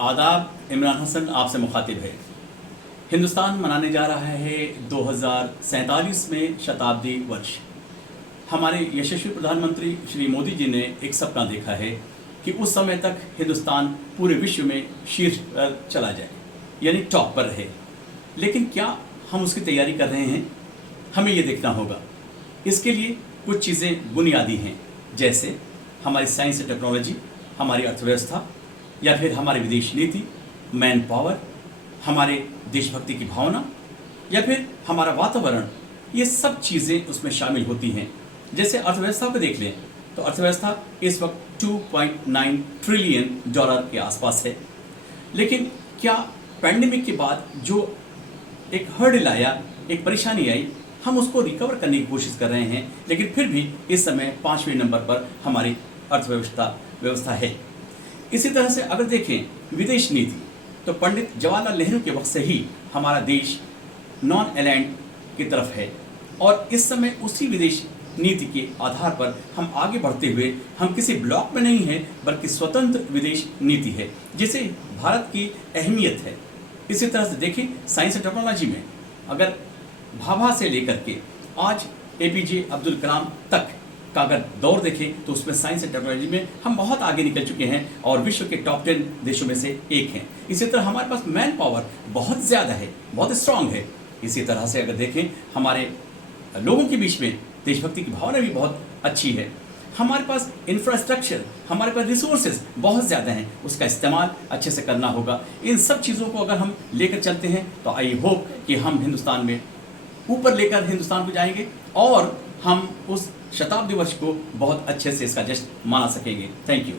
आदाब। इमरान हसन आपसे मुखातिब है। हिंदुस्तान मनाने जा रहा है 2047 में शताब्दी वर्ष। हमारे यशस्वी प्रधानमंत्री श्री मोदी जी ने एक सपना देखा है कि उस समय तक हिंदुस्तान पूरे विश्व में शीर्ष पर चला जाए, यानी टॉप पर रहे। लेकिन क्या हम उसकी तैयारी कर रहे हैं? हमें ये देखना होगा। इसके लिए कुछ चीज़ें बुनियादी हैं, जैसे हमारी साइंस एंड टेक्नोलॉजी, हमारी अर्थव्यवस्था, या फिर हमारी विदेश नीति, मैन पावर, हमारे देशभक्ति की भावना, या फिर हमारा वातावरण। ये सब चीज़ें उसमें शामिल होती हैं। जैसे अर्थव्यवस्था को देख लें तो अर्थव्यवस्था इस वक्त 2.9 ट्रिलियन डॉलर के आसपास है। लेकिन क्या पैंडेमिक के बाद जो एक हर्डल आया, एक परेशानी आई, हम उसको रिकवर करने की कोशिश कर रहे हैं, लेकिन फिर भी इस समय 5वें नंबर पर हमारी व्यवस्था है। इसी तरह से अगर देखें विदेश नीति, तो पंडित जवाहरलाल नेहरू के वक्त से ही हमारा देश नॉन अलाइंड की तरफ है, और इस समय उसी विदेश नीति के आधार पर हम आगे बढ़ते हुए, हम किसी ब्लॉक में नहीं हैं, बल्कि स्वतंत्र विदेश नीति है, जिसे भारत की अहमियत है। इसी तरह से देखें साइंस एंड टेक्नोलॉजी में, अगर भाभा से लेकर के आज APJ अब्दुल कलाम तक का अगर दौर देखें तो उसमें साइंस एंड टेक्नोलॉजी में हम बहुत आगे निकल चुके हैं और विश्व के टॉप 10 देशों में से एक हैं। इसी तरह हमारे पास मैन पावर बहुत ज़्यादा है, बहुत स्ट्रांग है। इसी तरह से अगर देखें हमारे लोगों के बीच में देशभक्ति की भावना भी बहुत अच्छी है। हमारे पास इंफ्रास्ट्रक्चर, हमारे पास रिसोर्सेज बहुत ज़्यादा हैं, उसका इस्तेमाल अच्छे से करना होगा। इन सब चीज़ों को अगर हम लेकर चलते हैं तो आई होप कि हम हिंदुस्तान में ऊपर लेकर हिंदुस्तान को जाएंगे और हम उस शताब्दी वर्ष को बहुत अच्छे से इसका जश्न मना सकेंगे। Thank you.